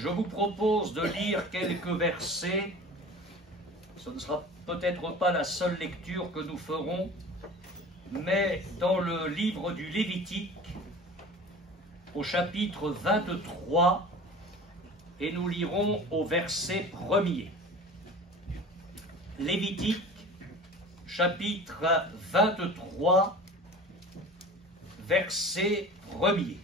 je vous propose de lire quelques versets. Ce ne sera peut-être pas la seule lecture que nous ferons, mais dans le livre du Lévitique, au chapitre 23, et nous lirons au verset 1er. Lévitique, chapitre 23, verset 1er.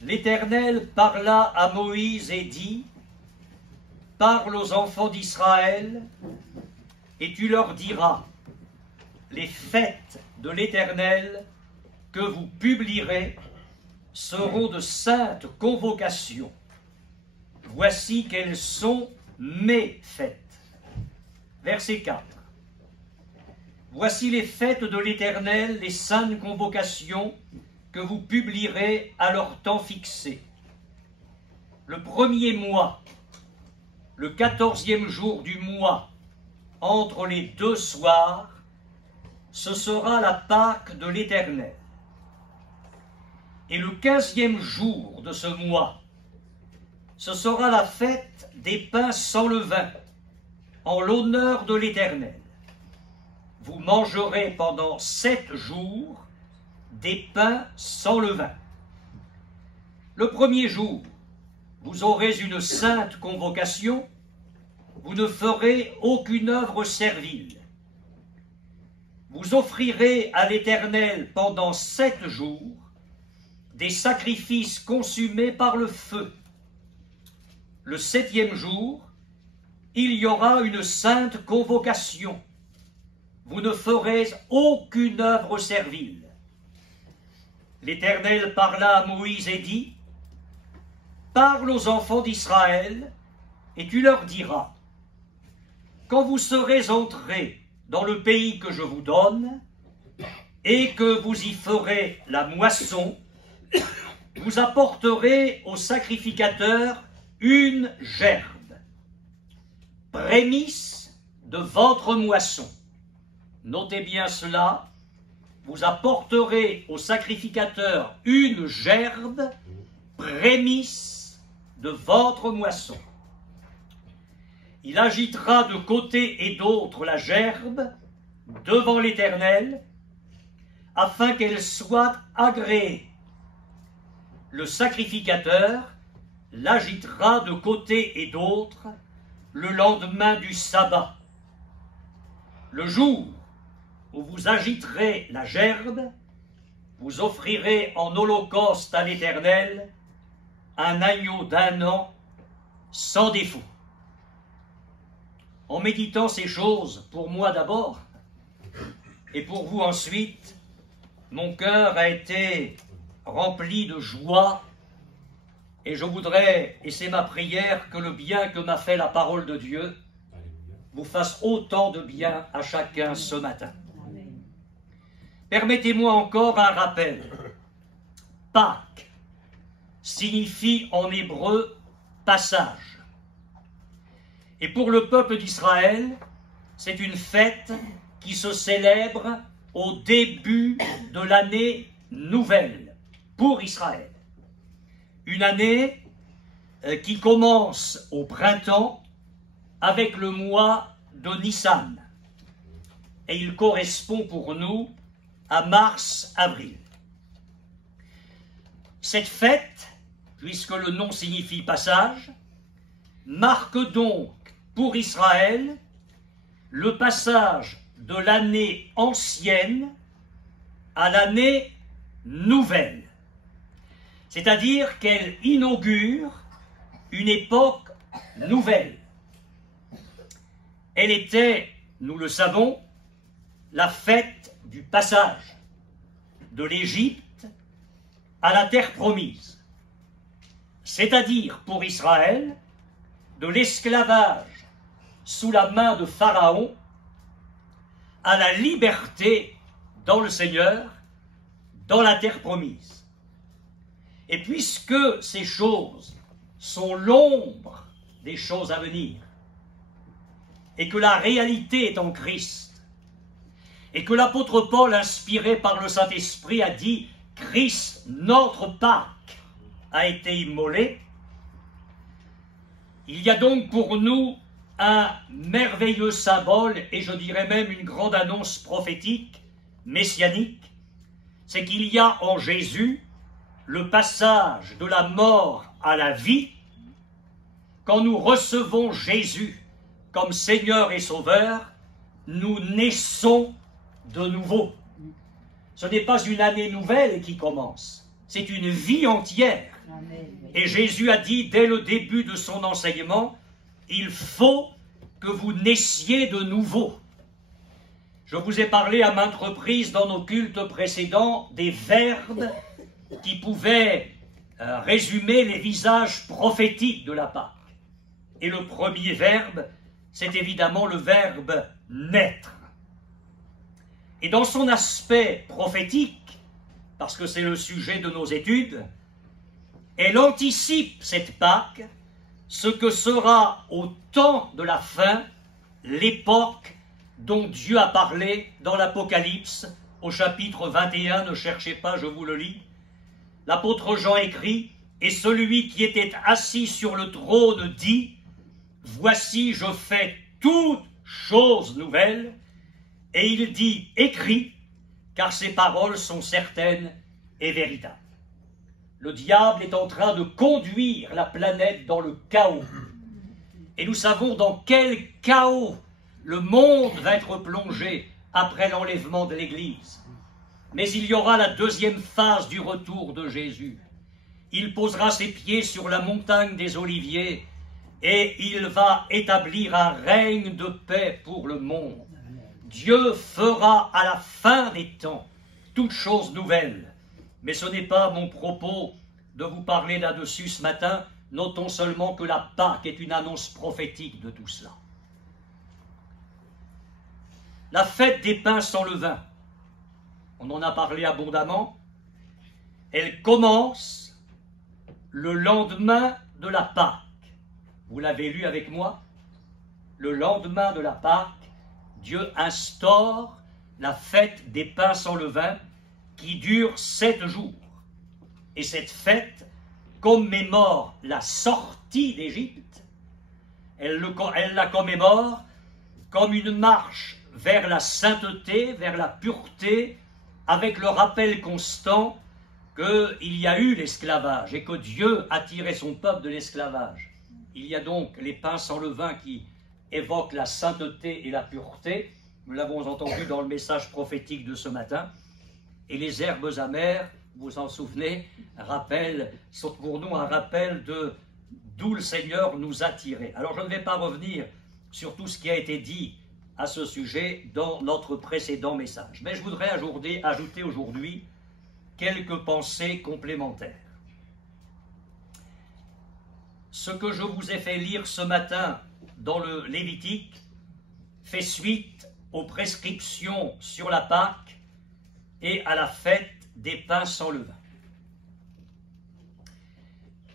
L'Éternel parla à Moïse et dit, « Parle aux enfants d'Israël, et tu leur diras, les fêtes de l'Éternel que vous publierez seront de saintes convocations. Voici quelles sont mes fêtes. » Verset 4. Voici les fêtes de l'Éternel, les saintes convocations que vous publierez à leur temps fixé. Le premier mois, le 14e jour du mois, entre les deux soirs, ce sera la Pâque de l'Éternel. Et le 15e jour de ce mois, ce sera la fête des pains sans levain, en l'honneur de l'Éternel. Vous mangerez pendant 7 jours des pains sans levain. Le premier jour, vous aurez une sainte convocation, vous ne ferez aucune œuvre servile. Vous offrirez à l'Éternel pendant 7 jours des sacrifices consumés par le feu. Le 7e jour, il y aura une sainte convocation. Vous ne ferez aucune œuvre servile. L'Éternel parla à Moïse et dit, « Parle aux enfants d'Israël, et tu leur diras, quand vous serez entrés dans le pays que je vous donne, et que vous y ferez la moisson, vous apporterez au sacrificateur une gerbe, prémisse de votre moisson. » Notez bien cela. Vous apporterez au sacrificateur une gerbe, prémisse de votre moisson. Il agitera de côté et d'autre la gerbe devant l'Éternel, afin qu'elle soit agréée. Le sacrificateur l'agitera de côté et d'autre le lendemain du sabbat. Le jour où vous agiterez la gerbe, vous offrirez en holocauste à l'Éternel un agneau d'1 an sans défaut. En méditant ces choses, pour moi d'abord, et pour vous ensuite, mon cœur a été rempli de joie, et je voudrais, et c'est ma prière, que le bien que m'a fait la parole de Dieu vous fasse autant de bien à chacun ce matin. Permettez-moi encore un rappel. Pâques signifie en hébreu passage. Et pour le peuple d'Israël, c'est une fête qui se célèbre au début de l'année nouvelle pour Israël. Une année qui commence au printemps avec le mois de Nissan. Et il correspond pour nous à mars-avril. Cette fête, puisque le nom signifie passage, marque donc pour Israël le passage de l'année ancienne à l'année nouvelle. C'est-à-dire qu'elle inaugure une époque nouvelle. Elle était, nous le savons, la fête du passage de l'Égypte à la terre promise, c'est-à-dire pour Israël, de l'esclavage sous la main de Pharaon à la liberté dans le Seigneur, dans la terre promise. Et puisque ces choses sont l'ombre des choses à venir, et que la réalité est en Christ, et que l'apôtre Paul, inspiré par le Saint-Esprit, a dit Christ, notre Pâque, a été immolé, il y a donc pour nous un merveilleux symbole, et je dirais même une grande annonce prophétique, messianique, c'est qu'il y a en Jésus le passage de la mort à la vie. Quand nous recevons Jésus comme Seigneur et Sauveur, nous naissons de nouveau. Ce n'est pas une année nouvelle qui commence, c'est une vie entière. Et Jésus a dit dès le début de son enseignement, il faut que vous naissiez de nouveau. Je vous ai parlé à maintes reprises dans nos cultes précédents des verbes qui pouvaient résumer les visages prophétiques de la Pâque. Et le premier verbe, c'est évidemment le verbe naître. Et dans son aspect prophétique, parce que c'est le sujet de nos études, elle anticipe cette Pâque, ce que sera au temps de la fin l'époque dont Dieu a parlé dans l'Apocalypse au chapitre 21, ne cherchez pas, je vous le lis. L'apôtre Jean écrit, « Et celui qui était assis sur le trône dit, voici je fais toutes choses nouvelles. Et il dit, écris, car ces paroles sont certaines et véritables. » Le diable est en train de conduire la planète dans le chaos. Et nous savons dans quel chaos le monde va être plongé après l'enlèvement de l'Église. Mais il y aura la deuxième phase du retour de Jésus. Il posera ses pieds sur la montagne des Oliviers et il va établir un règne de paix pour le monde. Dieu fera à la fin des temps toutes choses nouvelles. Mais ce n'est pas mon propos de vous parler là-dessus ce matin. Notons seulement que la Pâque est une annonce prophétique de tout cela. La fête des pains sans levain, on en a parlé abondamment, elle commence le lendemain de la Pâque. Vous l'avez lu avec moi? Le lendemain de la Pâque, Dieu instaure la fête des pains sans levain qui dure 7 jours. Et cette fête commémore la sortie d'Égypte. Elle la commémore comme une marche vers la sainteté, vers la pureté, avec le rappel constant qu'il y a eu l'esclavage et que Dieu a tiré son peuple de l'esclavage. Il y a donc les pains sans levain qui évoquent la sainteté et la pureté. Nous l'avons entendu dans le message prophétique de ce matin. Et les herbes amères, vous vous en souvenez, sont pour nous un rappel de d'où le Seigneur nous a tirés. Alors je ne vais pas revenir sur tout ce qui a été dit à ce sujet dans notre précédent message. Mais je voudrais ajouter aujourd'hui quelques pensées complémentaires. Ce que je vous ai fait lire ce matin dans le Lévitique fait suite aux prescriptions sur la Pâque et à la fête des pains sans levain.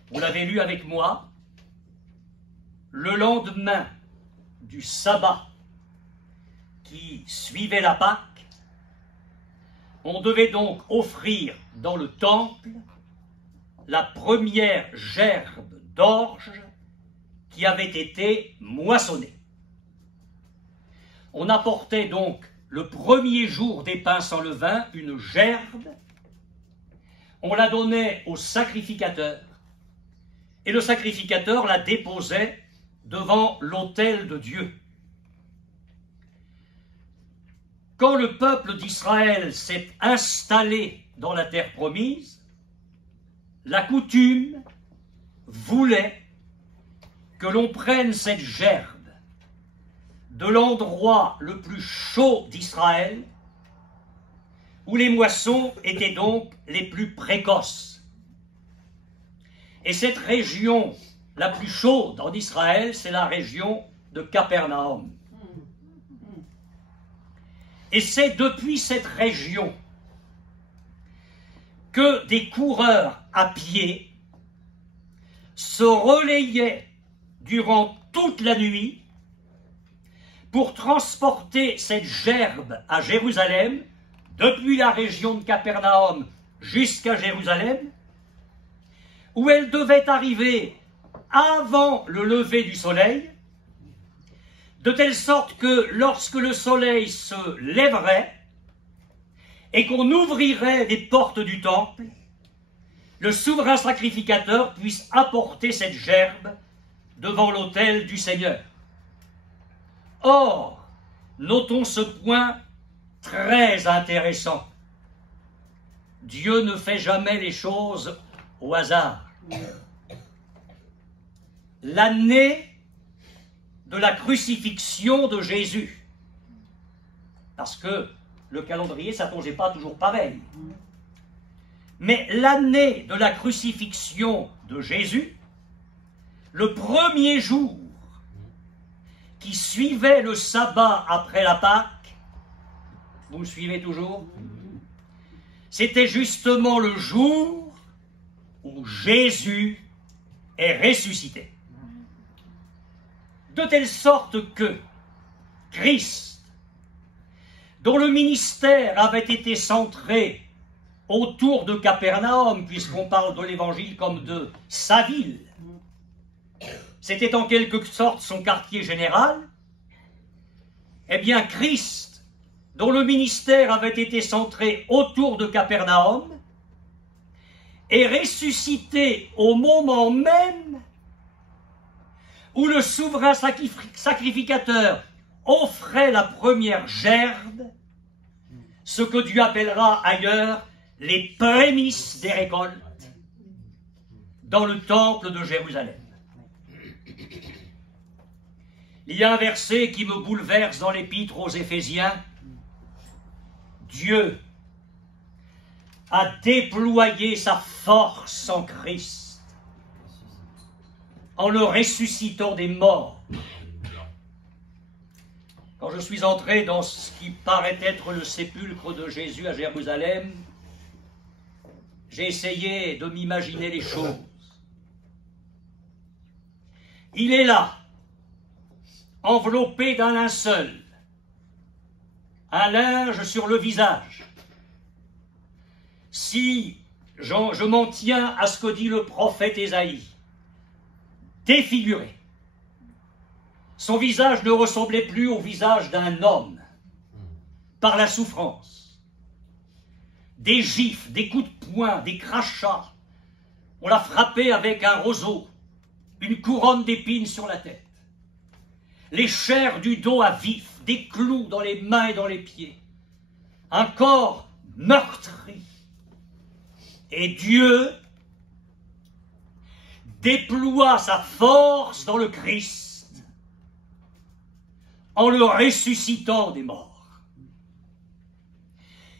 Vous l'avez lu avec moi, le lendemain du sabbat qui suivait la Pâque, on devait donc offrir dans le temple la première gerbe d'orge qui avait été moissonnée. On apportait donc le premier jour des pains sans levain une gerbe, on la donnait au sacrificateur, et le sacrificateur la déposait devant l'autel de Dieu. Quand le peuple d'Israël s'est installé dans la terre promise, la coutume voulait que l'on prenne cette gerbe de l'endroit le plus chaud d'Israël, où les moissons étaient donc les plus précoces. Et cette région la plus chaude en Israël, c'est la région de Capernaum. Et c'est depuis cette région que des coureurs à pied se relayaient durant toute la nuit pour transporter cette gerbe à Jérusalem, depuis la région de Capernaum jusqu'à Jérusalem, où elle devait arriver avant le lever du soleil, de telle sorte que lorsque le soleil se lèverait et qu'on ouvrirait les portes du temple, le souverain sacrificateur puisse apporter cette gerbe devant l'autel du Seigneur. Or, notons ce point très intéressant. Dieu ne fait jamais les choses au hasard. L'année de la crucifixion de Jésus, parce que le calendrier, ça ne tombe pas toujours pareil, mais l'année de la crucifixion de Jésus, le premier jour qui suivait le sabbat après la Pâque, vous me suivez toujours? C'était justement le jour où Jésus est ressuscité. De telle sorte que Christ, dont le ministère avait été centré autour de Capernaum, puisqu'on parle de l'Évangile comme de sa ville, c'était en quelque sorte son quartier général, eh bien Christ, dont le ministère avait été centré autour de Capernaum, est ressuscité au moment même où le souverain sacrificateur offrait la première gerbe, ce que Dieu appellera ailleurs les prémices des récoltes, dans le temple de Jérusalem. Il y a un verset qui me bouleverse dans l'épître aux Éphésiens. Dieu a déployé sa force en Christ, en le ressuscitant des morts. Quand je suis entré dans ce qui paraît être le sépulcre de Jésus à Jérusalem, j'ai essayé de m'imaginer les choses. Il est là, enveloppé d'un linceul, un linge sur le visage. Si je m'en tiens à ce que dit le prophète Ésaïe, défiguré, son visage ne ressemblait plus au visage d'un homme, par la souffrance. Des gifles, des coups de poing, des crachats. On l'a frappé avec un roseau, une couronne d'épines sur la tête. Les chairs du dos à vif, des clous dans les mains et dans les pieds. Un corps meurtri. Et Dieu déploie sa force dans le Christ en le ressuscitant des morts.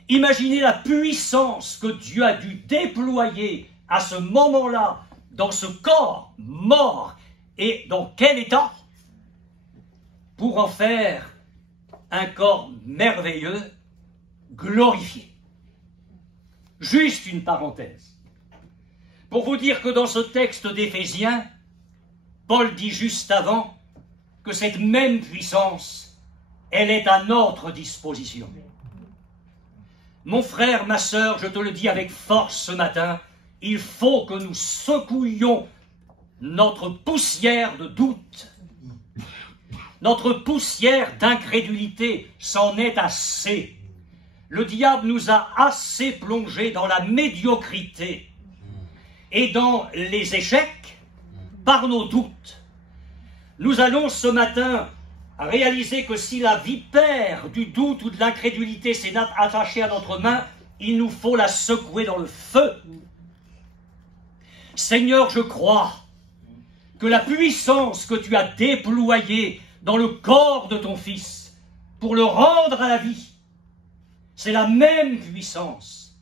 Imaginez la puissance que Dieu a dû déployer à ce moment-là dans ce corps mort et dans quel état pour en faire un corps merveilleux, glorifié. Juste une parenthèse. Pour vous dire que dans ce texte d'Éphésiens, Paul dit juste avant que cette même puissance, elle est à notre disposition. Mon frère, ma sœur, je te le dis avec force ce matin, il faut que nous secouions notre poussière de doute. Notre poussière d'incrédulité, c'en est assez. Le diable nous a assez plongés dans la médiocrité et dans les échecs par nos doutes. Nous allons ce matin réaliser que si la vipère du doute ou de l'incrédulité s'est attachée à notre main, il nous faut la secouer dans le feu. Seigneur, je crois que la puissance que tu as déployée dans le corps de ton Fils pour le rendre à la vie, c'est la même puissance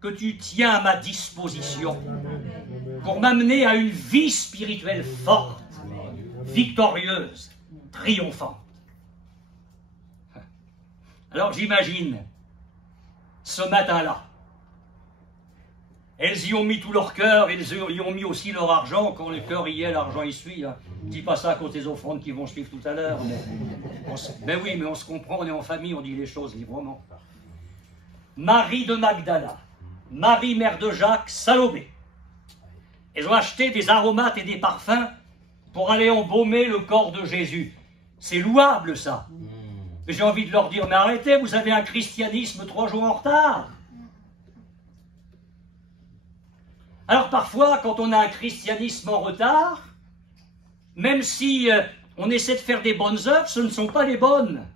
que tu tiens à ma disposition pour m'amener à une vie spirituelle forte, victorieuse, triomphante. Alors j'imagine, ce matin-là, elles y ont mis tout leur cœur, elles y ont mis aussi leur argent. Quand le cœur y est, l'argent y suit. Hein. Dis pas ça à cause des offrandes qui vont suivre tout à l'heure. Mais oui, mais on se comprend, on est en famille, on dit les choses librement. Marie de Magdala, Marie, mère de Jacques, Salomé. Elles ont acheté des aromates et des parfums pour aller embaumer le corps de Jésus. C'est louable, ça. Mais j'ai envie de leur dire, mais arrêtez, vous avez un christianisme 3 jours en retard. Alors parfois, quand on a un christianisme en retard, même si on essaie de faire des bonnes œuvres, ce ne sont pas les bonnes,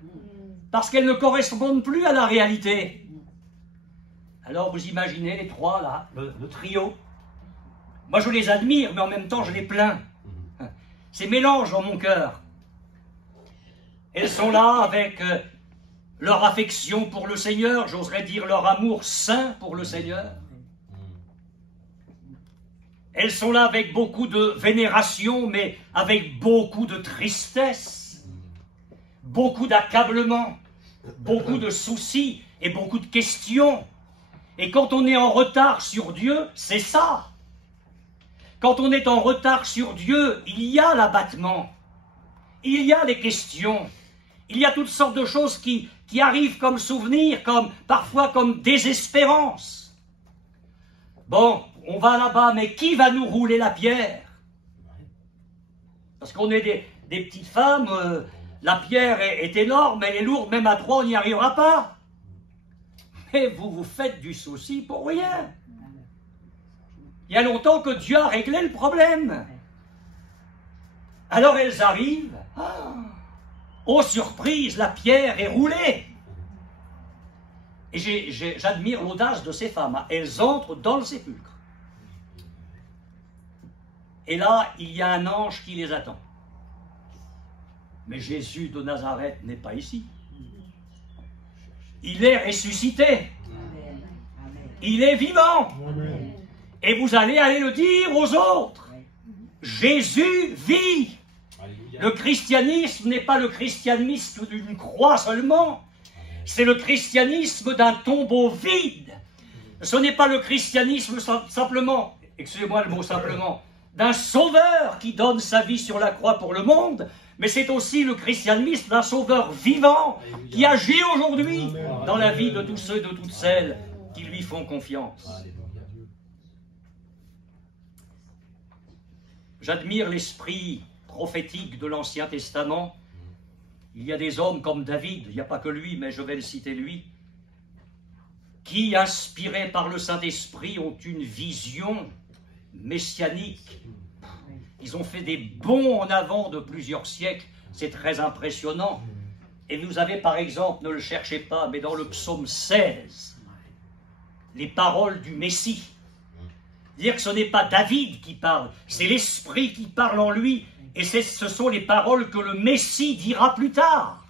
parce qu'elles ne correspondent plus à la réalité. Alors vous imaginez les trois là, le trio. Moi je les admire, mais en même temps je les plains. C'est mélange dans mon cœur. Elles sont là avec leur affection pour le Seigneur, j'oserais dire leur amour saint pour le Seigneur. Elles sont là avec beaucoup de vénération, mais avec beaucoup de tristesse, beaucoup d'accablement, beaucoup de soucis et beaucoup de questions. Et quand on est en retard sur Dieu, c'est ça. Quand on est en retard sur Dieu, il y a l'abattement, il y a les questions, il y a toutes sortes de choses qui arrivent comme souvenirs, parfois comme désespérance. Bon, on va là-bas, mais qui va nous rouler la pierre? Parce qu'on est des petites femmes, la pierre est énorme, elle est lourde, même à 3 on n'y arrivera pas. Mais vous vous faites du souci pour rien. Il y a longtemps que Dieu a réglé le problème. Alors elles arrivent, oh surprise, la pierre est roulée. Et j'admire l'audace de ces femmes. Elles entrent dans le sépulcre. Et là, il y a un ange qui les attend. Mais Jésus de Nazareth n'est pas ici. Il est ressuscité. Il est vivant. Et vous allez aller le dire aux autres. Jésus vit. Le christianisme n'est pas le christianisme d'une croix seulement. C'est le christianisme d'un tombeau vide. Ce n'est pas le christianisme simplement, excusez-moi le mot simplement, d'un sauveur qui donne sa vie sur la croix pour le monde, mais c'est aussi le christianisme d'un sauveur vivant qui agit aujourd'hui dans la vie de tous ceux et de toutes celles qui lui font confiance. J'admire l'esprit prophétique de l'Ancien Testament. Il y a des hommes comme David, il n'y a pas que lui, mais je vais le citer lui, qui, inspirés par le Saint-Esprit, ont une vision messianique. Ils ont fait des bonds en avant de plusieurs siècles, c'est très impressionnant. Et vous avez par exemple, ne le cherchez pas, mais dans le psaume 16, les paroles du Messie. Dire que ce n'est pas David qui parle, c'est l'Esprit qui parle en lui, et ce sont les paroles que le Messie dira plus tard.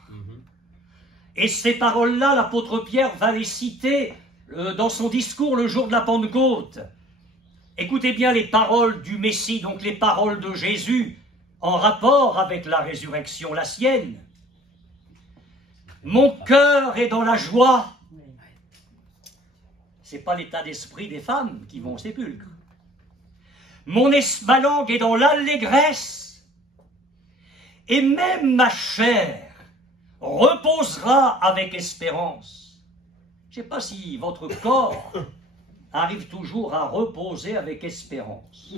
Et ces paroles-là, l'apôtre Pierre va les citer dans son discours le jour de la Pentecôte. Écoutez bien les paroles du Messie, donc les paroles de Jésus, en rapport avec la résurrection, la sienne. Mon cœur est dans la joie. Ce n'est pas l'état d'esprit des femmes qui vont au sépulcre. Ma langue est dans l'allégresse. Et même ma chair reposera avec espérance. Je ne sais pas si votre corps arrive toujours à reposer avec espérance.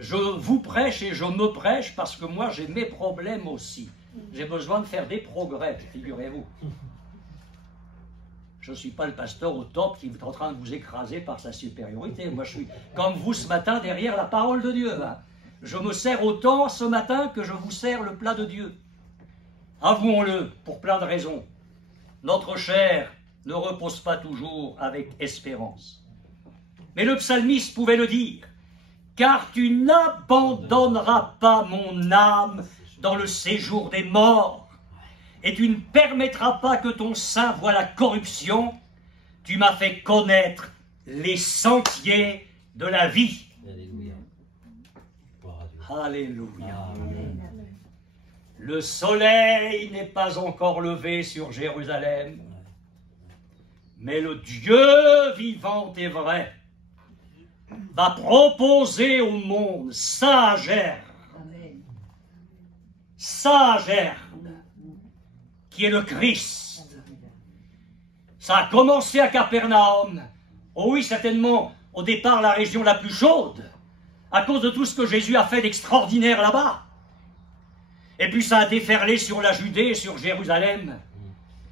Je vous prêche et je me prêche parce que moi j'ai mes problèmes aussi. J'ai besoin de faire des progrès, figurez-vous. Je ne suis pas le pasteur au top qui est en train de vous écraser par sa supériorité. Moi je suis comme vous ce matin derrière la parole de Dieu. Je me sers autant ce matin que je vous sers le plat de Dieu. Avouons-le, pour plein de raisons. Notre chair ne repose pas toujours avec espérance. Mais le psalmiste pouvait le dire, « Car tu n'abandonneras pas mon âme dans le séjour des morts, et tu ne permettras pas que ton sein voie la corruption. Tu m'as fait connaître les sentiers de la vie. » Alléluia. Amen. Le soleil n'est pas encore levé sur Jérusalem, mais le Dieu vivant et vrai va proposer au monde sa gerbe, qui est le Christ. Ça a commencé à Capernaum, Oh oui, certainement, au départ, la région la plus chaude, à cause de tout ce que Jésus a fait d'extraordinaire là-bas. Et puis ça a déferlé sur la Judée et sur Jérusalem.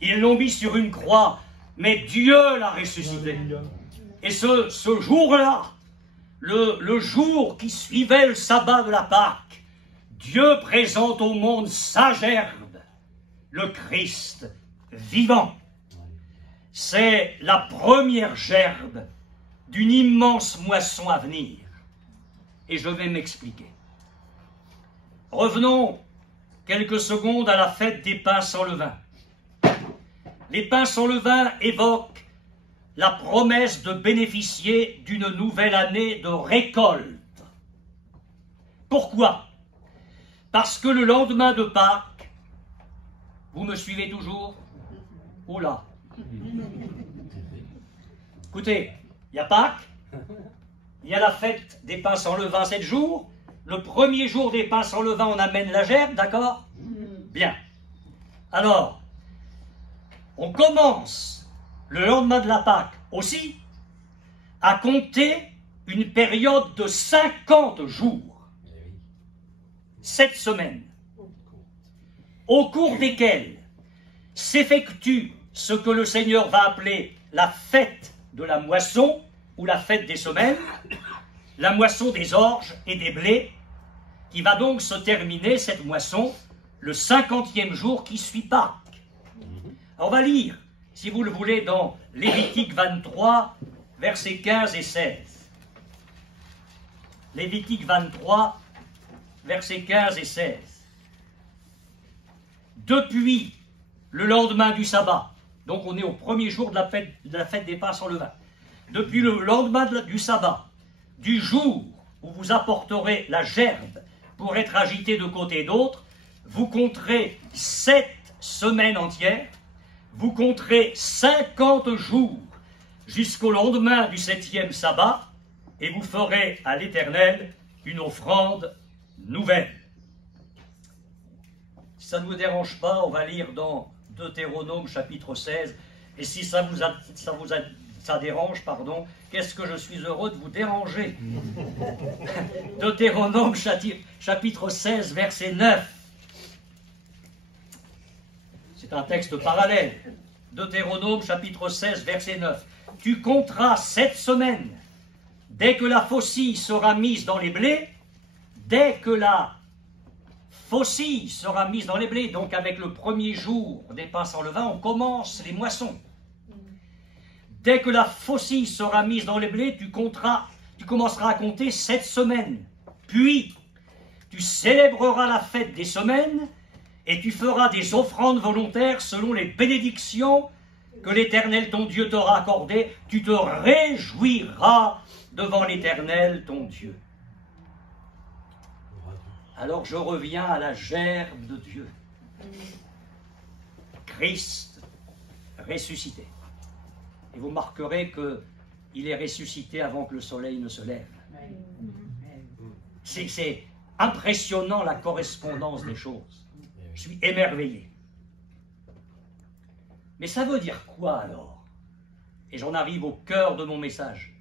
Ils l'ont mis sur une croix, mais Dieu l'a ressuscité. Et ce jour-là, le jour qui suivait le sabbat de la Pâque, Dieu présente au monde sa gerbe, le Christ vivant. C'est la première gerbe d'une immense moisson à venir. Et je vais m'expliquer. Revenons quelques secondes à la fête des pains sans levain. Les pains sans levain évoquent la promesse de bénéficier d'une nouvelle année de récolte. Pourquoi? Parce que le lendemain de Pâques, vous me suivez toujours? Oh là! Écoutez, il y a Pâques, il y a la fête des pains sans levain 7 jours. Le premier jour des pains sans levain, on amène la gerbe, d'accord? Bien. Alors, on commence le lendemain de la Pâque aussi à compter une période de 50 jours, 7 semaines, au cours desquelles s'effectue ce que le Seigneur va appeler la fête de la moisson ou la fête des semaines, la moisson des orges et des blés, qui va donc se terminer, cette moisson, le 50e jour qui suit Pâques. On va lire, si vous le voulez, dans Lévitique 23, versets 15 et 16. Lévitique 23, versets 15 et 16. Depuis le lendemain du sabbat, donc on est au premier jour de la fête des pains sans levain, depuis le lendemain du sabbat, du jour où vous apporterez la gerbe pour être agitée de côté et d'autre, vous compterez 7 semaines entières, vous compterez 50 jours jusqu'au lendemain du 7e sabbat, et vous ferez à l'Éternel une offrande nouvelle. Si ça ne vous dérange pas, on va lire dans Deutéronome chapitre 16, et si ça dérange, pardon, qu'est-ce que je suis heureux de vous déranger. Deutéronome chapitre 16, verset 9. C'est un texte parallèle. Deutéronome chapitre 16, verset 9. Tu compteras 7 semaines. Dès que la faucille sera mise dans les blés, dès que la faucille sera mise dans les blés, donc avec le premier jour des pains sans levain, on commence les moissons. Dès que la faucille sera mise dans les blés, tu commenceras à compter 7 semaines. Puis, tu célébreras la fête des semaines et tu feras des offrandes volontaires selon les bénédictions que l'Éternel ton Dieu t'aura accordées. Tu te réjouiras devant l'Éternel ton Dieu. Alors je reviens à la gerbe de Dieu. Christ ressuscité. Et vous marquerez qu'il est ressuscité avant que le soleil ne se lève. C'est impressionnant la correspondance des choses. Je suis émerveillé. Mais ça veut dire quoi alors? Et j'en arrive au cœur de mon message.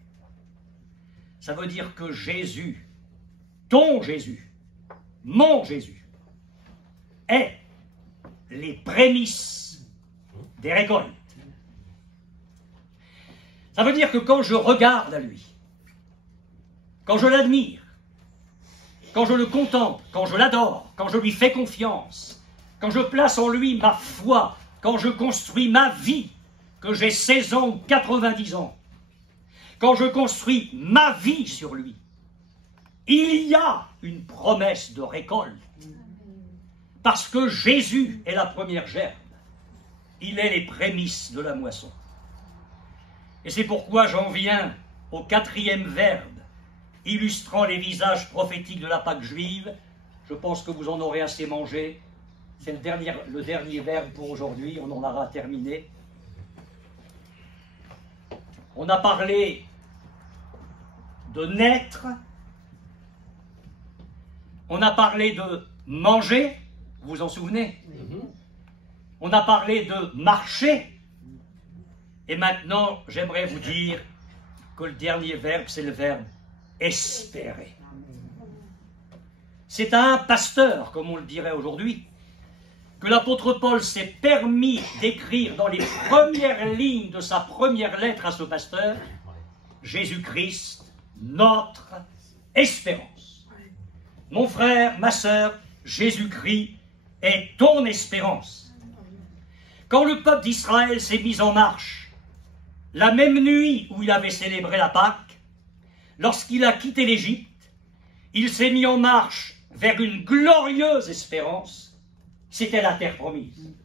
Ça veut dire que Jésus, ton Jésus, mon Jésus, est les prémices des récoltes. Ça veut dire que quand je regarde à lui, quand je l'admire, quand je le contemple, quand je l'adore, quand je lui fais confiance, quand je place en lui ma foi, quand je construis ma vie, que j'ai 16 ans ou 90 ans, quand je construis ma vie sur lui, il y a une promesse de récolte. Parce que Jésus est la première gerbe. Il est les prémices de la moisson. Et c'est pourquoi j'en viens au 4e verbe, illustrant les visages prophétiques de la Pâque juive. Je pense que vous en aurez assez mangé. C'est le dernier verbe pour aujourd'hui, on en aura terminé. On a parlé de naître, on a parlé de manger, vous vous en souvenez? On a parlé de marcher, et maintenant j'aimerais vous dire que le dernier verbe, c'est le verbe espérer. C'est à un pasteur, comme on le dirait aujourd'hui, que l'apôtre Paul s'est permis d'écrire dans les premières lignes de sa première lettre à ce pasteur, Jésus-Christ, notre espérance. Mon frère, ma sœur, Jésus-Christ est ton espérance. Quand le peuple d'Israël s'est mis en marche, la même nuit où il avait célébré la Pâque, lorsqu'il a quitté l'Égypte, il s'est mis en marche vers une glorieuse espérance, c'était la terre promise.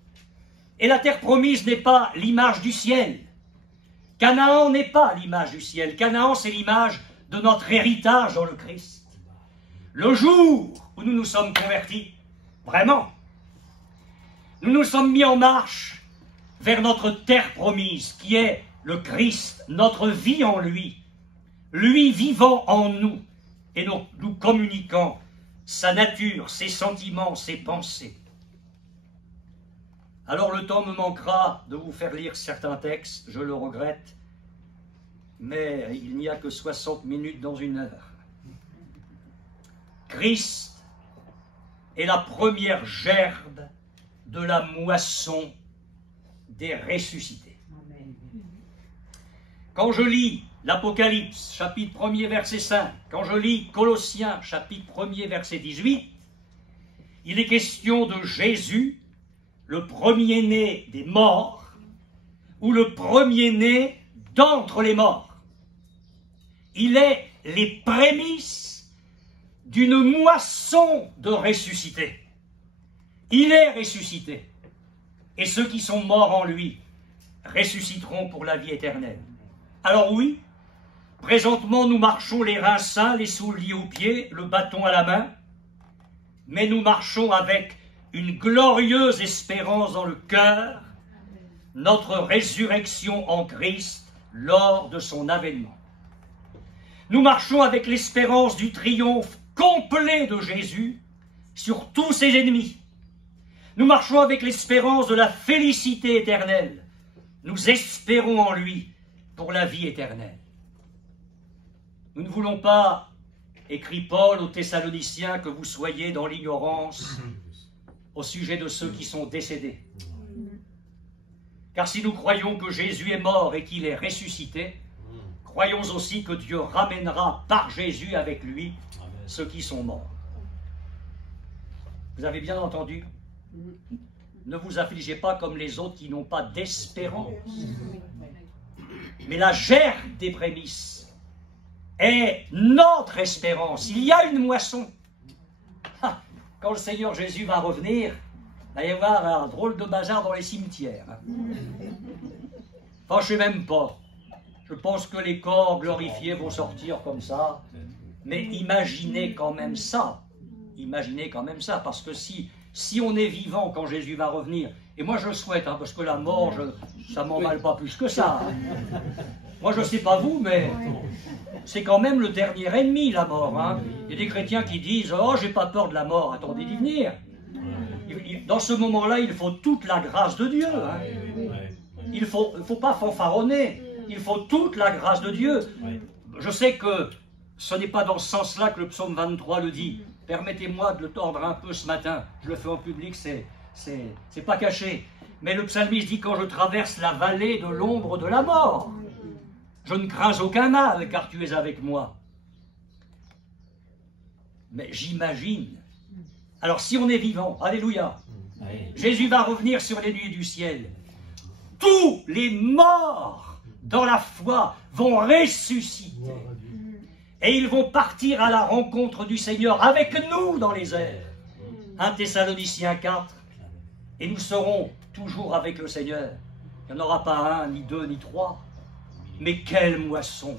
Et la terre promise n'est pas l'image du ciel. Canaan n'est pas l'image du ciel. Canaan, c'est l'image de notre héritage dans le Christ. Le jour où nous nous sommes convertis, vraiment, nous nous sommes mis en marche vers notre terre promise, qui est le Christ, notre vie en lui, lui vivant en nous, et nous communiquant sa nature, ses sentiments, ses pensées. Alors le temps me manquera de vous faire lire certains textes, je le regrette, mais il n'y a que 60 minutes dans une heure. Christ est la première gerbe de la moisson des ressuscités. Quand je lis l'Apocalypse, chapitre 1er, verset 5, quand je lis Colossiens, chapitre 1er, verset 18, il est question de Jésus, le premier-né des morts, ou le premier-né d'entre les morts. Il est les prémices d'une moisson de ressuscités. Il est ressuscité, et ceux qui sont morts en lui ressusciteront pour la vie éternelle. Alors oui, présentement nous marchons les reins sains, les souliers aux pieds, le bâton à la main, mais nous marchons avec une glorieuse espérance dans le cœur, notre résurrection en Christ lors de son avènement. Nous marchons avec l'espérance du triomphe complet de Jésus sur tous ses ennemis. Nous marchons avec l'espérance de la félicité éternelle. Nous espérons en lui pour la vie éternelle. Nous ne voulons pas, écrit Paul aux Thessaloniciens, que vous soyez dans l'ignorance au sujet de ceux qui sont décédés. Car si nous croyons que Jésus est mort et qu'il est ressuscité, croyons aussi que Dieu ramènera par Jésus avec lui ceux qui sont morts. Vous avez bien entendu? Ne vous affligez pas comme les autres qui n'ont pas d'espérance. Mais la gerbe des prémices est notre espérance. Il y a une moisson. Quand le Seigneur Jésus va revenir, il va y avoir un drôle de bazar dans les cimetières. Enfin, je ne sais même pas. Je pense que les corps glorifiés vont sortir comme ça. Mais imaginez quand même ça. Imaginez quand même ça. Parce que si on est vivant quand Jésus va revenir, et moi je le souhaite, parce que la mort, ça m'emballe pas plus que ça. Moi je ne sais pas vous, mais c'est quand même le dernier ennemi, la mort. Il y a des chrétiens qui disent « Oh, j'ai pas peur de la mort, attendez d'y venir ». Dans ce moment-là, il faut toute la grâce de Dieu. Il ne faut pas fanfaronner. Il faut toute la grâce de Dieu. Je sais que ce n'est pas dans ce sens-là que le psaume 23 le dit. Permettez-moi de le tordre un peu ce matin. Je le fais en public, c'est pas caché. Mais le psalmiste dit « Quand je traverse la vallée de l'ombre de la mort, je ne crains aucun mal, car tu es avec moi. » Mais j'imagine. Alors si on est vivant, alléluia, Jésus va revenir sur les nuées du ciel. Tous les morts dans la foi vont ressusciter. Et ils vont partir à la rencontre du Seigneur avec nous dans les airs. 1 Thessaloniciens 4. Et nous serons toujours avec le Seigneur. Il n'y en aura pas un, ni deux, ni trois. Mais quelle moisson!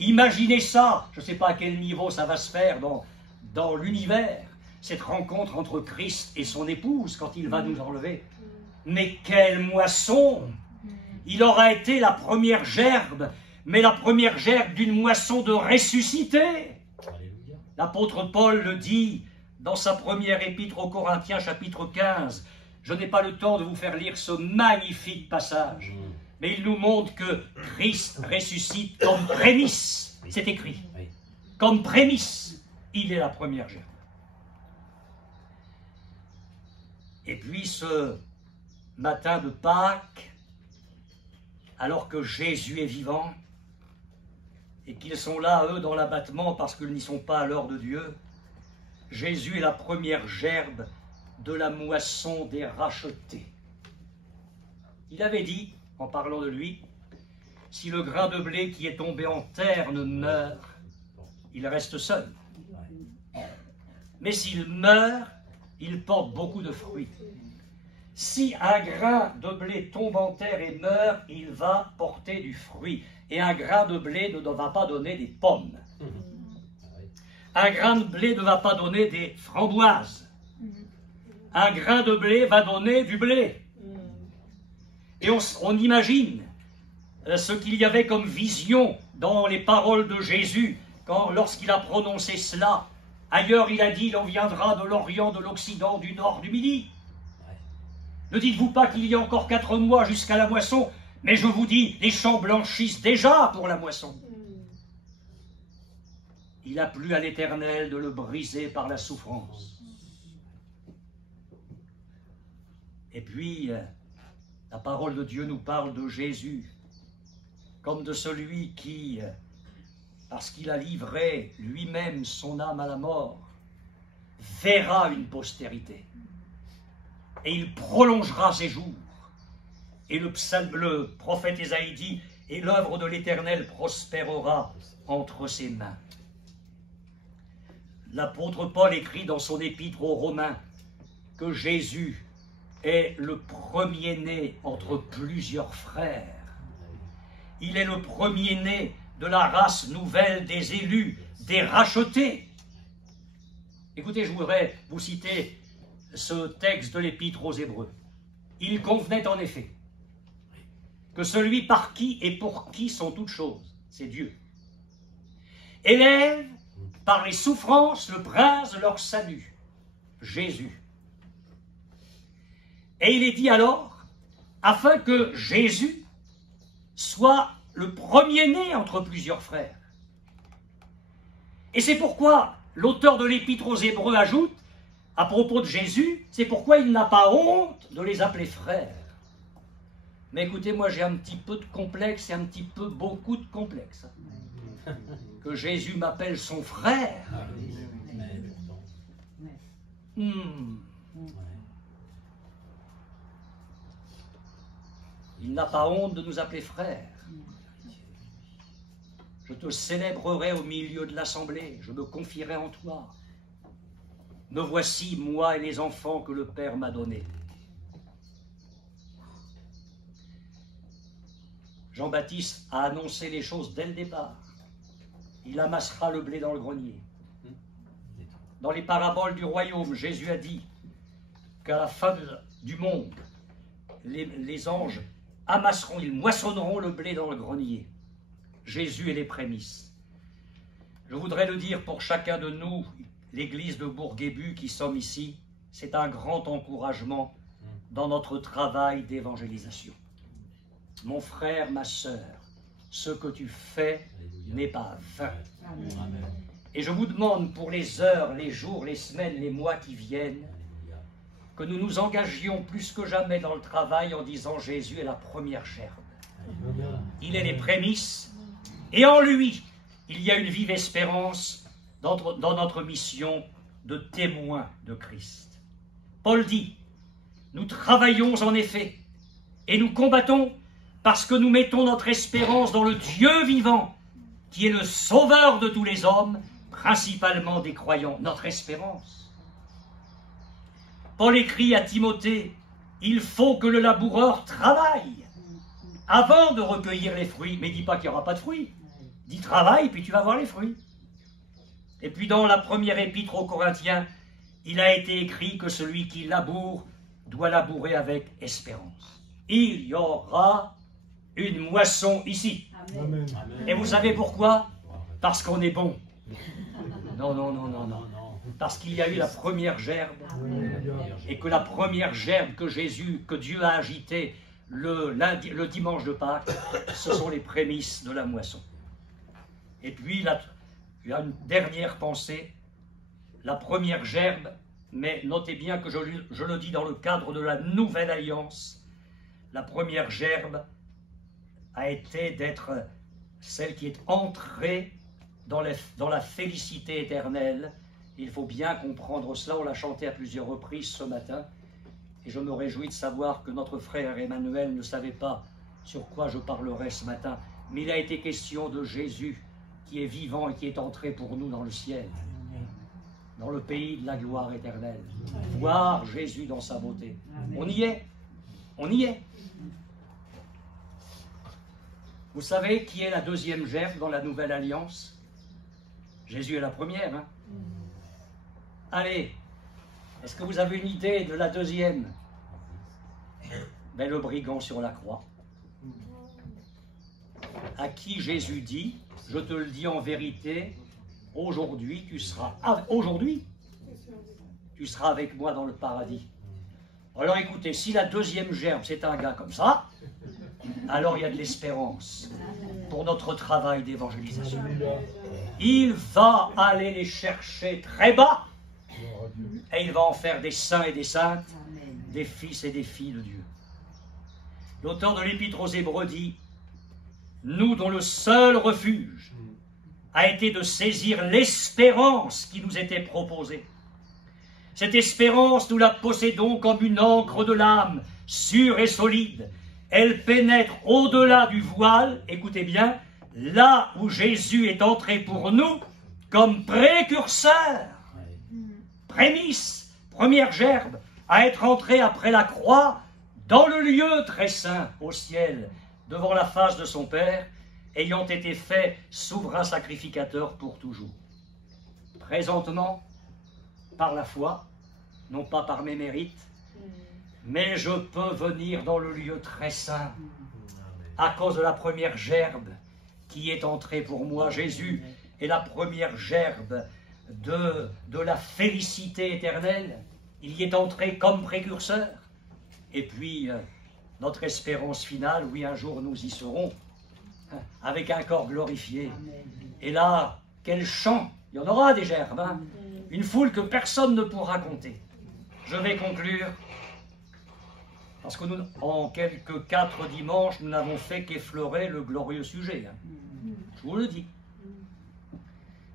Imaginez ça. Je ne sais pas à quel niveau ça va se faire dans l'univers. Cette rencontre entre Christ et son épouse quand il va nous enlever. Mais quelle moisson! Il aura été la première gerbe, mais la première gerbe d'une moisson de ressuscité. L'apôtre Paul le dit dans sa première épître aux Corinthiens, chapitre 15. Je n'ai pas le temps de vous faire lire ce magnifique passage. mais il nous montre que Christ ressuscite comme prémisse. C'est écrit. Comme prémisse, il est la première gerbe. Et puis ce matin de Pâques, alors que Jésus est vivant, et qu'ils sont là, eux, dans l'abattement parce qu'ils n'y sont pas à l'heure de Dieu, Jésus est la première gerbe de la moisson des rachetés. Il avait dit, en parlant de lui, si le grain de blé qui est tombé en terre ne meurt, il reste seul. Mais s'il meurt, il porte beaucoup de fruits. Si un grain de blé tombe en terre et meurt, il va porter du fruit. Et un grain de blé ne va pas donner des pommes. Un grain de blé ne va pas donner des framboises. Un grain de blé va donner du blé. Et on imagine ce qu'il y avait comme vision dans les paroles de Jésus lorsqu'il a prononcé cela. Ailleurs, il a dit, il en viendra de l'Orient, de l'Occident, du Nord, du Midi. Ne dites-vous pas qu'il y a encore 4 mois jusqu'à la moisson, mais je vous dis, les champs blanchissent déjà pour la moisson. Il a plu à l'Éternel de le briser par la souffrance. Et puis, la parole de Dieu nous parle de Jésus comme de celui qui, parce qu'il a livré lui-même son âme à la mort, verra une postérité. Et il prolongera ses jours. Et le prophète Ésaïe dit, et l'œuvre de l'Éternel prospérera entre ses mains. L'apôtre Paul écrit dans son épître aux Romains que Jésus est le premier-né entre plusieurs frères. Il est le premier-né de la race nouvelle des élus, des rachetés. Écoutez, je voudrais vous citer ce texte de l'Épître aux Hébreux. Il convenait en effet que celui par qui et pour qui sont toutes choses, c'est Dieu, élève par les souffrances le prince de leur salut, Jésus. Et il est dit alors, afin que Jésus soit le premier-né entre plusieurs frères. Et c'est pourquoi l'auteur de l'Épître aux Hébreux ajoute, à propos de Jésus, c'est pourquoi il n'a pas honte de les appeler frères. Mais écoutez, moi j'ai un petit peu de complexe et beaucoup de complexe. Que Jésus m'appelle son frère. Il n'a pas honte de nous appeler frères. Je te célébrerai au milieu de l'assemblée, je me confierai en toi. Me voici, moi et les enfants que le Père m'a donnés. Jean-Baptiste a annoncé les choses dès le départ. Il amassera le blé dans le grenier. Dans les paraboles du royaume, Jésus a dit qu'à la fin du monde, les anges amasseront, ils moissonneront le blé dans le grenier. Jésus est les prémices. Je voudrais le dire pour chacun de nous, l'église de Bourguébu qui sommes ici, c'est un grand encouragement dans notre travail d'évangélisation. Mon frère, ma sœur, ce que tu fais n'est pas vain. Amen. Et je vous demande pour les heures, les jours, les semaines, les mois qui viennent, que nous nous engagions plus que jamais dans le travail en disant Jésus est la première gerbe. Il est les prémices et en lui, il y a une vive espérance dans notre mission de témoin de Christ. Paul dit, nous travaillons en effet et nous combattons parce que nous mettons notre espérance dans le Dieu vivant, qui est le sauveur de tous les hommes, principalement des croyants. Notre espérance. Paul écrit à Timothée, il faut que le laboureur travaille avant de recueillir les fruits. Mais dis pas qu'il n'y aura pas de fruits. Dis travaille, puis tu vas voir les fruits. Et puis dans la première épître aux Corinthiens, il a été écrit que celui qui laboure doit labourer avec espérance. Il y aura une moisson ici. Amen. Et vous savez pourquoi? Parce qu'on est bon. Non, non, non, non, non. Parce qu'il y a eu la première gerbe. Et que la première gerbe que Dieu a agitée, le dimanche de Pâques, ce sont les prémices de la moisson. Et puis, il y a une dernière pensée, la première gerbe, mais notez bien que je le dis dans le cadre de la nouvelle alliance, la première gerbe a été d'être celle qui est entrée dans la félicité éternelle. Il faut bien comprendre cela, on l'a chanté à plusieurs reprises ce matin, et je me réjouis de savoir que notre frère Emmanuel ne savait pas sur quoi je parlerais ce matin, mais il a été question de Jésus qui est vivant et qui est entré pour nous dans le ciel, dans le pays de la gloire éternelle. Voir Jésus dans sa beauté. On y est, on y est. Vous savez qui est la deuxième gerbe dans la nouvelle alliance? Jésus est la première. Hein? Allez, est-ce que vous avez une idée de la deuxième? Ben, le brigand sur la croix. À qui Jésus dit, je te le dis en vérité, aujourd'hui tu seras avec moi dans le paradis. Alors écoutez, si la deuxième gerbe c'est un gars comme ça, alors il y a de l'espérance pour notre travail d'évangélisation. Il va aller les chercher très bas et il va en faire des saints et des saintes, des fils et des filles de Dieu. L'auteur de l'Épître aux Hébreux dit, nous dont le seul refuge a été de saisir l'espérance qui nous était proposée. Cette espérance, nous la possédons comme une encre de l'âme, sûre et solide. Elle pénètre au-delà du voile, écoutez bien, là où Jésus est entré pour nous comme précurseur, prémisse, première gerbe, à être entré après la croix dans le lieu très saint au ciel, devant la face de son Père, ayant été fait souverain sacrificateur pour toujours. Présentement, par la foi, non pas par mes mérites, mais je peux venir dans le lieu très saint à cause de la première gerbe qui est entrée pour moi. Jésus est la première gerbe de la félicité éternelle. Il y est entré comme précurseur. Et puis, notre espérance finale, oui, un jour nous y serons, avec un corps glorifié. Et là, quel chant! Il y en aura des gerbes, hein? Une foule que personne ne pourra compter. Je vais conclure, parce que nous, en quelques 4 dimanches, nous n'avons fait qu'effleurer le glorieux sujet. Hein. Je vous le dis.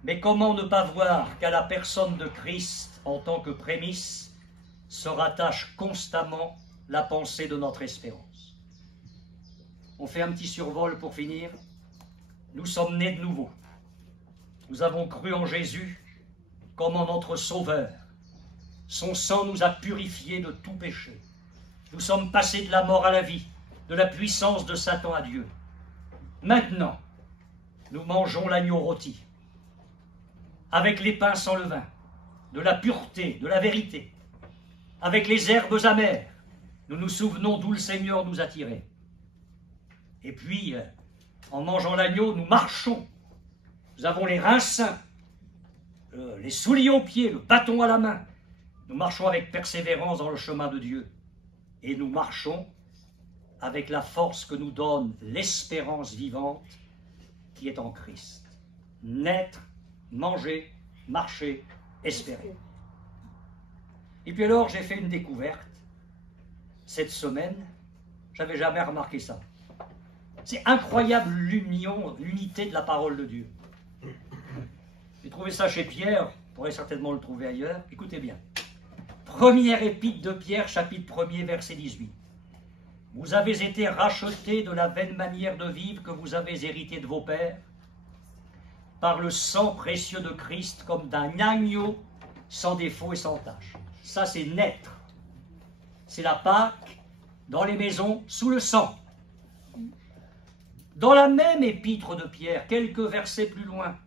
Mais comment ne pas voir qu'à la personne de Christ, en tant que prémisse, se rattache constamment la pensée de notre espérance. On fait un petit survol pour finir. Nous sommes nés de nouveau. Nous avons cru en Jésus comme en notre Sauveur. Son sang nous a purifiés de tout péché. Nous sommes passés de la mort à la vie, de la puissance de Satan à Dieu. Maintenant, nous mangeons l'agneau rôti, avec les pains sans levain, de la pureté, de la vérité, avec les herbes amères. Nous nous souvenons d'où le Seigneur nous a tirés. Et puis, en mangeant l'agneau, nous marchons. Nous avons les reins sains, les souliers aux pieds, le bâton à la main. Nous marchons avec persévérance dans le chemin de Dieu. Et nous marchons avec la force que nous donne l'espérance vivante qui est en Christ. Naître, manger, marcher, espérer. Et puis alors, j'ai fait une découverte. Cette semaine, j'avais jamais remarqué ça. C'est incroyable l'unité de la parole de Dieu. J'ai trouvé ça chez Pierre, vous pourrez certainement le trouver ailleurs. Écoutez bien. Première épître de Pierre, chapitre 1er, verset 18. Vous avez été rachetés de la vaine manière de vivre que vous avez hérité de vos pères, par le sang précieux de Christ, comme d'un agneau sans défaut et sans tache. Ça, c'est naître. C'est la Pâque dans les maisons sous le sang. Dans la même épître de Pierre, quelques versets plus loin,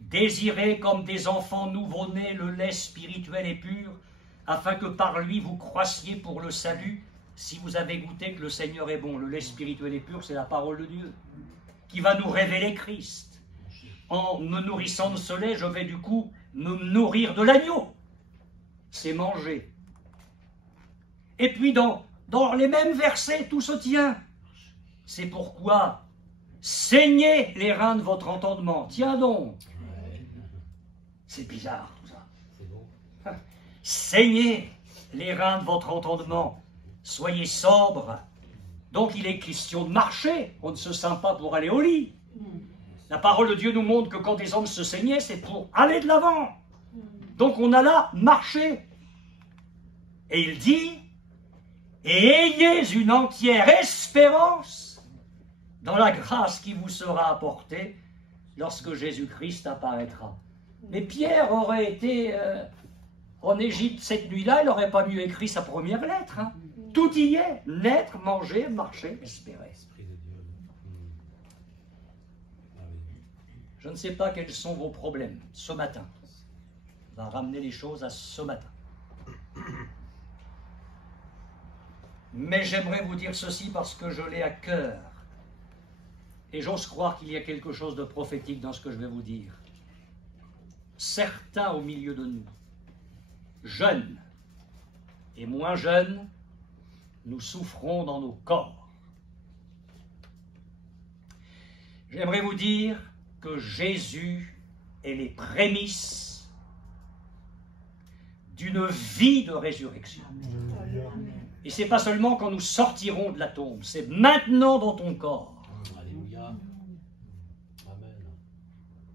désirez comme des enfants nouveau-nés le lait spirituel et pur, afin que par lui vous croissiez pour le salut, si vous avez goûté que le Seigneur est bon. Le lait spirituel et pur, c'est la parole de Dieu, qui va nous révéler Christ. En me nourrissant de ce lait, je vais du coup me nourrir de l'agneau. C'est manger. Et puis dans Dans les mêmes versets, tout se tient. C'est pourquoi saignez les reins de votre entendement. Tiens donc. C'est bizarre tout ça. Saignez les reins de votre entendement. Soyez sobres. Donc il est question de marcher. On ne se sent pas pour aller au lit. La parole de Dieu nous montre que quand des hommes se saignaient, c'est pour aller de l'avant. Donc on a là marché. Et il dit, et ayez une entière espérance dans la grâce qui vous sera apportée lorsque Jésus-Christ apparaîtra. Mais Pierre aurait été en Égypte cette nuit-là, il n'aurait pas mieux écrit sa première lettre. Hein. Tout y est, naître, manger, marcher, espérer. Je ne sais pas quels sont vos problèmes ce matin. On va ramener les choses à ce matin. Mais j'aimerais vous dire ceci parce que je l'ai à cœur. Et j'ose croire qu'il y a quelque chose de prophétique dans ce que je vais vous dire. Certains au milieu de nous, jeunes et moins jeunes, nous souffrons dans nos corps. J'aimerais vous dire que Jésus est les prémices d'une vie de résurrection. Et ce n'est pas seulement quand nous sortirons de la tombe, c'est maintenant dans ton corps. Alléluia. Amen.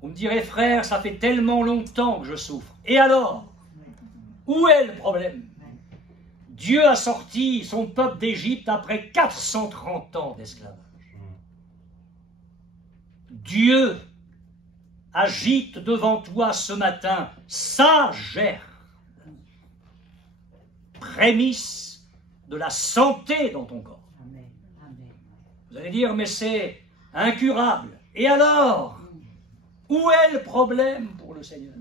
Vous me direz, frère, ça fait tellement longtemps que je souffre. Et alors, où est le problème? Dieu a sorti son peuple d'Égypte après 430 ans d'esclavage. Dieu agite devant toi ce matin sa gerbe, prémisse de la santé dans ton corps. Vous allez dire, mais c'est incurable. Et alors, où est le problème pour le Seigneur?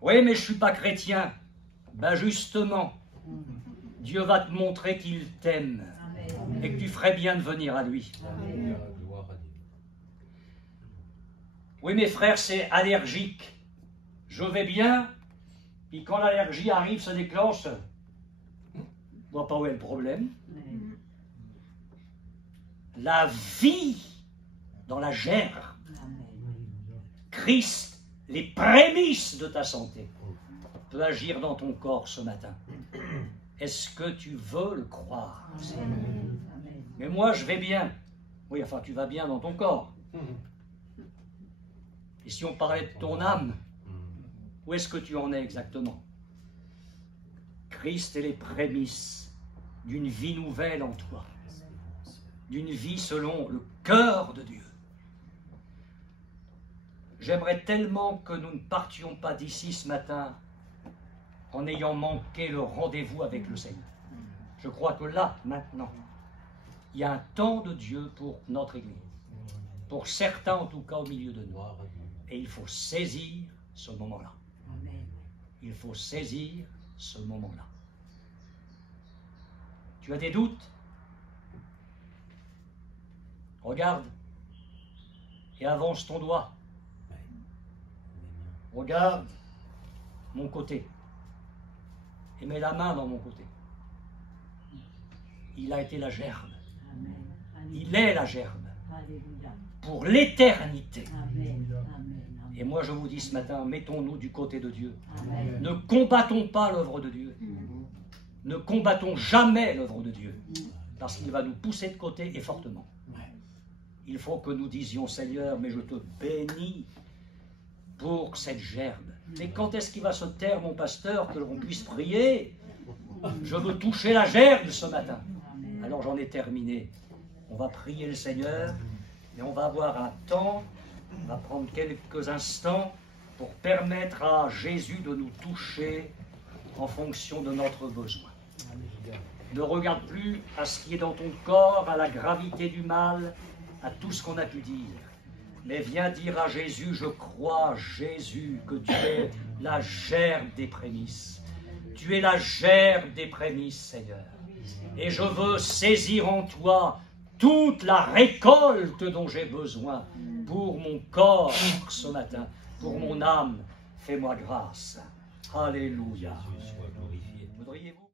Oui, mais je ne suis pas chrétien. Ben justement, Dieu va te montrer qu'il t'aime et que tu ferais bien de venir à lui. Alléluia. Gloire à Dieu. Oui, mes frères, c'est allergique. Je vais bien, puis quand l'allergie arrive, se déclenche, je ne vois pas où est le problème. La vie dans la gerbe. Christ, les prémices de ta santé, peut agir dans ton corps ce matin. Est-ce que tu veux le croire? Mais moi, je vais bien. Oui, enfin, tu vas bien dans ton corps. Et si on parlait de ton âme, où est-ce que tu en es exactement? Christ est les prémices d'une vie nouvelle en toi, d'une vie selon le cœur de Dieu. J'aimerais tellement que nous ne partions pas d'ici ce matin en ayant manqué le rendez-vous avec le Seigneur. Je crois que là, maintenant, il y a un temps de Dieu pour notre Église. Pour certains, en tout cas, au milieu de nous. Et il faut saisir ce moment-là. Il faut saisir ce moment-là. Tu as des doutes? Regarde et avance ton doigt. Regarde mon côté et mets la main dans mon côté. Il a été la gerbe. Il est la gerbe pour l'éternité. Et moi je vous dis ce matin, mettons-nous du côté de Dieu. Ne combattons pas l'œuvre de Dieu. Ne combattons jamais l'œuvre de Dieu, parce qu'il va nous pousser de côté et fortement. Il faut que nous disions, Seigneur, mais je te bénis pour cette gerbe. Mais quand est-ce qu'il va se taire, mon pasteur, que l'on puisse prier? Je veux toucher la gerbe ce matin. Alors j'en ai terminé. On va prier le Seigneur, et on va avoir un temps, on va prendre quelques instants pour permettre à Jésus de nous toucher en fonction de notre besoin. Ne regarde plus à ce qui est dans ton corps, à la gravité du mal, à tout ce qu'on a pu dire. Mais viens dire à Jésus, je crois, Jésus, que tu es la gerbe des prémices. Tu es la gerbe des prémices, Seigneur. Et je veux saisir en toi toute la récolte dont j'ai besoin pour mon corps ce matin, pour mon âme. Fais-moi grâce. Alléluia. Jésus soit glorifié. Voyez-vous